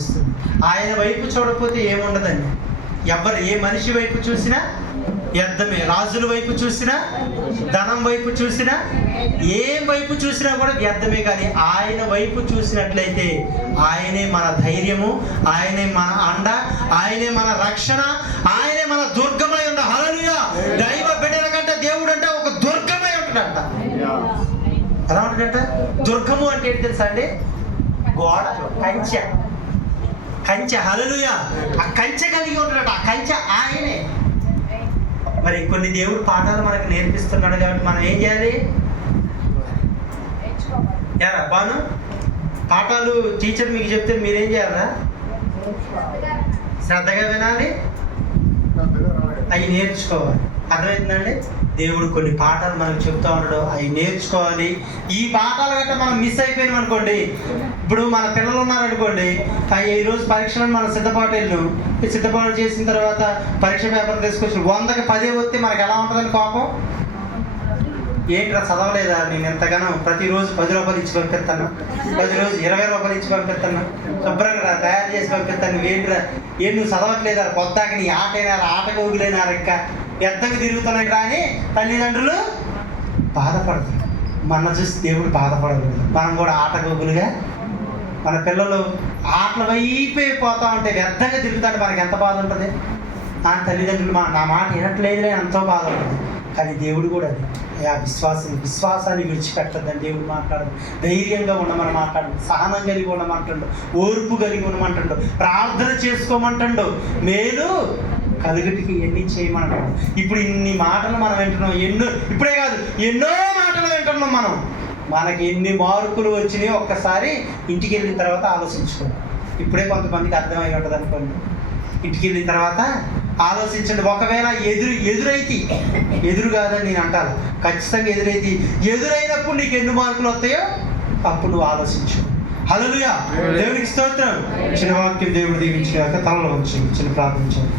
ఇస్తుంది. ఆయన వైపు చూడకపోతే ఏముండదండి. ఎవరు ఏ మనిషి వైపు చూసినా వ్యర్థమే. రాజుల వైపు చూసినా, ధనం వైపు చూసినా, ఏ వైపు చూసినా కూడా వ్యర్థమే. కానీ ఆయన వైపు చూసినట్లయితే ఆయనే మన ధైర్యము, ఆయనే మన అండ, ఆయనే మన రక్షణ, ఆయనే మన దుర్గమై ఉండ. హల్లెలూయా. దైవ బిడ్డల కంటే దేవుడు అంటే ఒక దుర్గమై ఉంటున్నట్ట. ఎలా ఉంటుందంట? దుర్గము అంటే ఏంటి తెలుసా అండి? గోడ, కంచె. కంచె. హల్లెలూయా. ఆ కంచె కలిగి ఉంటున్నట్ట. ఆ కంచె ఆయనే. మరి కొన్ని దేవుడు పాఠాలు మనకు నేర్పిస్తున్నాడు కాబట్టి మనం ఏం చేయాలి? యారా బాను పాఠాలు టీచర్ మీకు చెప్తే మీరేం చేయాలా? శ్రద్ధగా వినాలి, అవి నేర్చుకోవాలి. అర్థమవుతుందండి? దేవుడు కొన్ని పాఠాలు మనకు చెప్తా ఉంటాడు, అవి నేర్చుకోవాలి. ఈ పాఠాలు గట్రా మనం మిస్ అయిపోయినాం అనుకోండి, ఇప్పుడు మన పిల్లలు ఉన్నారనుకోండి, ఈరోజు పరీక్షలను మనం సిద్ధపాటు చేసిన తర్వాత పరీక్ష పేపర్ తీసుకొచ్చి 100కి 10 వస్తే మనకు ఎలా ఉంటుందని కోపం. ఏంట్రా చదవలేదా? నేను ఎంతగానో ప్రతిరోజు 10 రూపాయలు ఇచ్చి పంపిస్తాను, ప్రతిరోజు 20 రూపాయలు ఇచ్చి పంపిస్తాను, శుభ్రంగా తయారు చేసి పంపిస్తాను. ఏంట్రా నువ్వు చదవట్లేదా? కొత్తగా నీ ఆటకు ఊగిలేనారు, ఇంకా వ్యర్థంగా తిరుగుతున్నాయి రా అని తల్లిదండ్రులు బాధపడతారు. మన చూసి దేవుడు బాధపడకూడదు. మనం కూడా ఆటగోగులుగా మన పిల్లలు ఆటల వైపే పోతా ఉంటే వ్యర్థంగా తిరుగుతాంటే మనకి ఎంత బాధ ఉంటుంది. ఆ తల్లిదండ్రులు నా మాట వినట్లేదులే ఎంతో బాధ ఉంటుంది. కానీ దేవుడు కూడా అది ఆ విశ్వాసాన్ని విడిచిపెట్టద్దని దేవుడు మాట్లాడదు. ధైర్యంగా ఉండమని మాట్లాడు, సహనం కలిగి ఉండమంటాడు, ఓర్పు కలిగి ఉండమంటాడు, ప్రార్థన చేసుకోమంటాడు, మేలు కలుగుటికి ఎన్ని చేయమన్నాడు. ఇప్పుడు ఇన్ని మాటలు మనం వింటున్నాం, ఇప్పుడే కాదు ఎన్నో మాటలు వింటున్నాం మనం. మనకి ఎన్ని మార్కులు వచ్చినాయో ఒక్కసారి ఇంటికి వెళ్ళిన తర్వాత ఆలోచించుకోండి. ఇప్పుడే కొంతమందికి అర్థమై ఉంటుంది అనుకోండి. ఇంటికి వెళ్ళిన తర్వాత ఆలోచించండి. ఒకవేళ ఎదురు కాదని నేను అంటాను, ఖచ్చితంగా ఎదురైనప్పుడు నీకు ఎన్ని మార్కులు వస్తాయో అప్పుడు నువ్వు ఆలోచించు. హల్లెలూయా. దేవునికి స్తోత్రం. చిన్న వాక్యం దేవుడు దీవించిన తలలో ఉంచి చిన్న ప్రార్థించాలి.